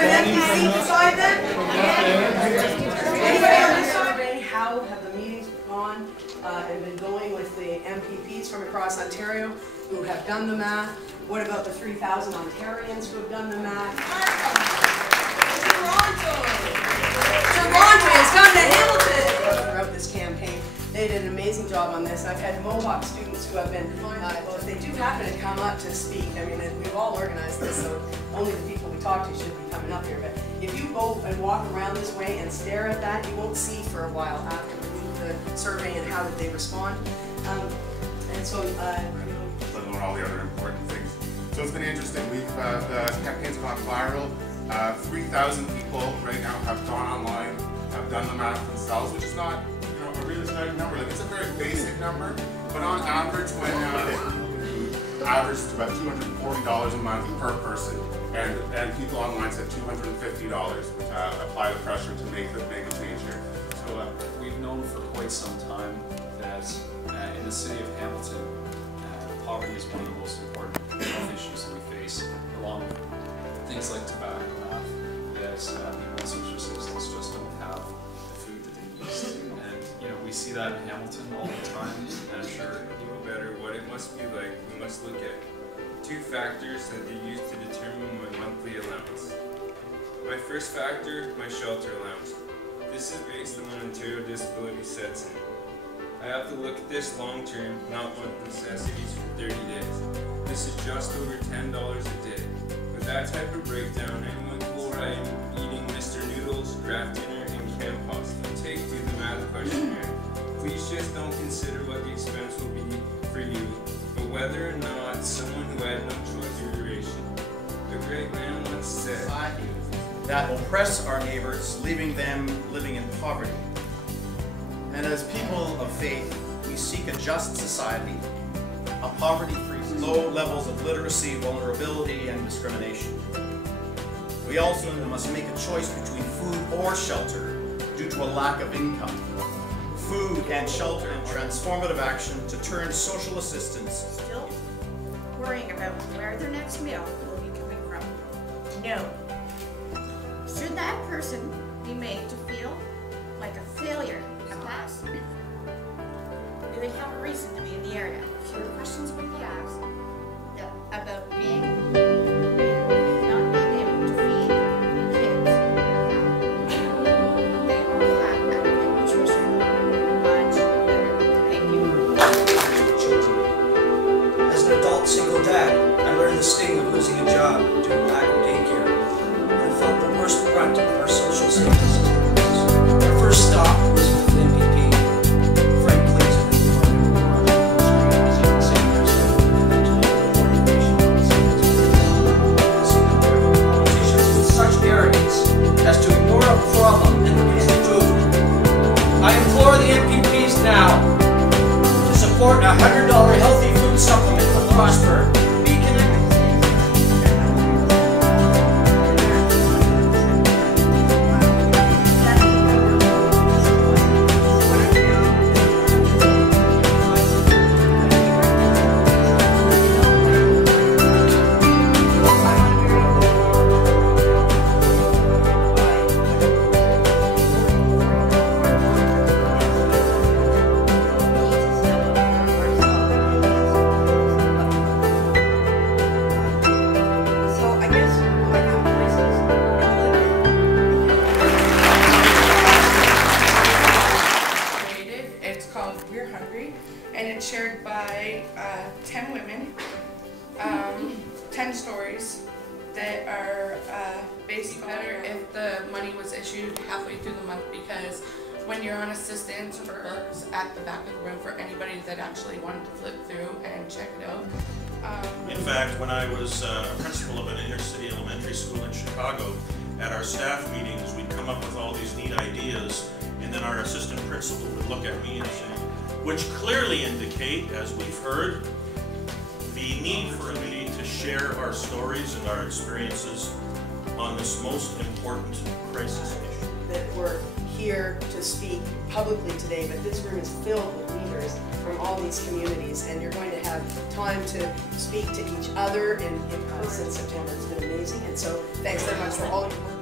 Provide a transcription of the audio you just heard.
got an empty seat beside them? Anybody on this side? How have the meetings gone and been going with the MPPs from across Ontario who have done the math? What about the 3,000 Ontarians who have done the math? Toronto has come to Hamilton throughout this campaign. They did an amazing job on this. I've had Mohawk students who have been, well, if they do happen to come up to speak, I mean, we've all organized this, so only the people we talk to should be coming up here. But if you go and walk around this way and stare at that, you won't see for a while after we do the survey and how did they respond. And so, let alone all the other important things. So it's been interesting. The campaign's gone viral. 3,000 people right now have gone online, have done the math themselves, which is not, a really starting number. Like, it's a very basic number, but on average, when average is about $240 a month per person, and people online said $250. Apply the pressure to make a change here. So we've known for quite some time that in the city of Hamilton, poverty is one of the most important health issues that we face, along with things like tobacco, that people with social assistance just don't have the food that they need. And we see that in Hamilton all the time. And I'm sure people better what it must be like. We must look at two factors that they use to determine my monthly allowance. My first factor, my shelter allowance. This is based on when Ontario disability sets in. I have to look at this long term, not month necessities for 30 days. This is just over $10 a day. With that type of breakdown, anyone chloride eating Mr. Noodles, Kraft Dinner, and Camp Pasta take to the math questionnaire. Please just don't consider what the expense will be for you, but whether or not someone who had no choice or duration. The great man once said, that oppress our neighbors, leaving them living in poverty. And as people of faith, we seek a just society, a poverty-free, low levels of literacy, vulnerability, and discrimination. We also must make a choice between food or shelter due to a lack of income. Food and shelter and transformative action to turn social assistance. Still worrying about where their next meal will be coming from. No. Should that person be made to feel like a failure in class? Do they have a reason to be in the area? Fewer questions would be asked about being not being able to feed kids. They will have adequate nutrition much better. Thank you. As an adult single dad, I learned the sting of losing a job due to lack of daycare. I felt the worst brunt of our social safety system. Our first stop was with the MPP. Frank plays an important role on the screen as you can see and then told more information on the politicians with such arrogance as to ignore a problem and look at food. I implore the MPPs now to support a $100 healthy food supplement for Prosper. Be connected. And it's shared by 10 women, 10 stories that are based better if the money was issued halfway through the month, because when you're on assistance for at the back of the room for anybody that actually wanted to flip through and check it out. In fact, when I was a principal of an inner city elementary school in Chicago, at our staff meetings we'd come up with all these neat ideas, and then our assistant principal would look at me and say, which clearly indicate, as we've heard, the need for me to share our stories and our experiences on this most important crisis issue. That we're here to speak publicly today, but this room is filled with leaders from all these communities, and you're going to have time to speak to each other in person in September. It's been amazing. amazing. And so thanks very much for all your work